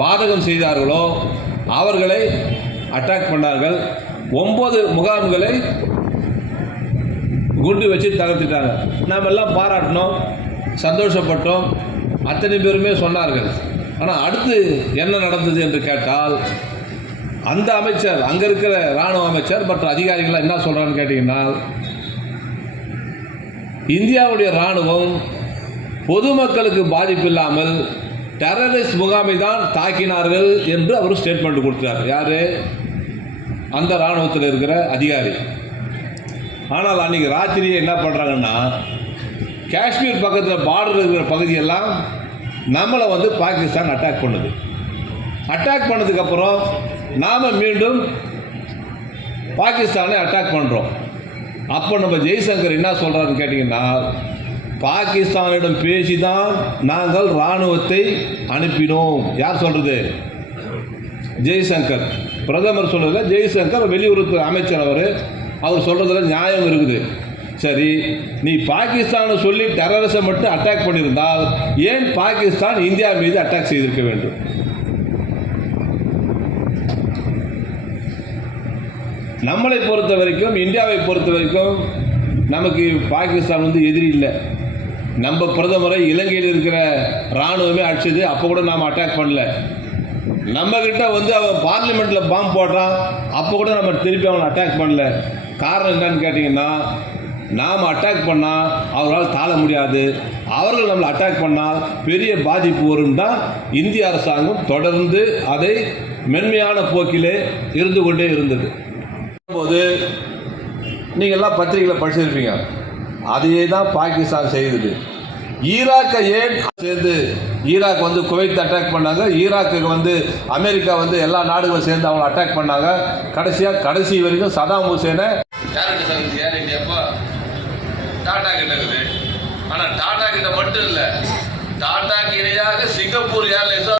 பாதகம் செய்தார்களோ அவர்களை அட்டாக் பண்ணார்கள். 9 முகாம்களை குண்டு வச்சு தகர்த்துட்டாங்க. நாம் எல்லாம் பாராட்டினோம், சந்தோஷப்பட்டோம், அத்தனை பேருமே சொன்னார்கள். ஆனால் அடுத்து என்ன நடந்தது என்று கேட்டால், அந்த அமைச்சர், அங்கே இருக்கிற இராணுவ அமைச்சர் மற்ற அதிகாரிகள் என்ன சொல்கிறான்னு கேட்டிங்கன்னா, இந்தியாவுடைய இராணுவம் பொதுமக்களுக்கு பாதிப்பு இல்லாமல் டெரரிஸ்ட் முகாமை தான் தாக்கினார்கள் என்று அவர் ஸ்டேட்மெண்ட் கொடுத்தார். யார்? அந்த இராணுவத்தில் இருக்கிற அதிகாரி. ஆனால் அன்றைக்கி ராத்திரியே என்ன பண்ணுறாங்கன்னா, காஷ்மீர் பக்கத்தில் பார்டர் இருக்கிற பகுதியெல்லாம் நம்மளை பாகிஸ்தான் அட்டாக் பண்ணுது. அட்டாக் பண்ணதுக்கப்புறம் நாம் மீண்டும் பாகிஸ்தானை அட்டாக் பண்ணுறோம். அப்போ நம்ம ஜெய்சங்கர் என்ன சொல்கிறாருன்னு கேட்டிங்கன்னா, பாகிஸ்தானிடம் பேசி தான் நாங்கள் இராணுவத்தை அனுப்பினோம். யார் சொல்கிறது? ஜெய்சங்கர். பிரதமர் சொல்கிறதுல ஜெய்சங்கர் வெளியுறவுத்துறை அமைச்சர். அவர் சொல்கிறதுல நியாயம் இருக்குது. சரி, நீ பாகிஸ்தானை சொல்லி டெரரிசம் மட்டும் அட்டாக் பண்ணியிருந்தால் ஏன் பாகிஸ்தான் இந்தியா மீது அட்டாக் செய்திருக்க வேண்டும்? நம்மளை பொறுத்த வரைக்கும், இந்தியாவை பொறுத்த வரைக்கும் நமக்கு பாகிஸ்தான் எதிரி இல்லை. நம்ம பிரதமரை இலங்கையில் இருக்கிற இராணுவமே அடிச்சது, அப்போ கூட நாம் அட்டாக் பண்ணல. நம்மக்கிட்ட அவன் பார்லிமெண்ட்டில் பாம்பு போடுறான், அப்போ கூட நம்ம திருப்பி அவனை அட்டாக் பண்ணல. காரணம் என்னன்னு கேட்டிங்கன்னா, நாம் அட்டாக் பண்ணால் அவர்களால் தாழ முடியாது, அவர்கள் நம்மளை அட்டாக் பண்ணால் பெரிய பாதிப்பு வரும் தான் இந்திய அரசாங்கம் தொடர்ந்து அதை மென்மையான போக்கிலே இருந்து கொண்டே இருந்தது. போது நீங்கள்லாம் பத்திரிகையில் படிச்சிருப்பீங்க, அதையே தான் பாகிஸ்தான் செய்தது. ஈராக்கை ஏன் சேர்ந்து ஈராக் குவைத் அட்டாக் பண்ணாங்க, ஈராக்கு அமெரிக்கா எல்லா நாடுகளும் சேர்ந்து அவங்களை அட்டாக் பண்ணாங்க. கடைசி வரைக்கும் சதாம் ஹுசேனை யார்கிட்ட இருக்குது? ஏர் இந்தியாப்பா டாடா கிட்ட இருக்குது. ஆனால் டாடா கிட்ட மட்டும் இல்லை, டாடா இணையாக சிங்கப்பூர் ஏர்லைன்ஸும்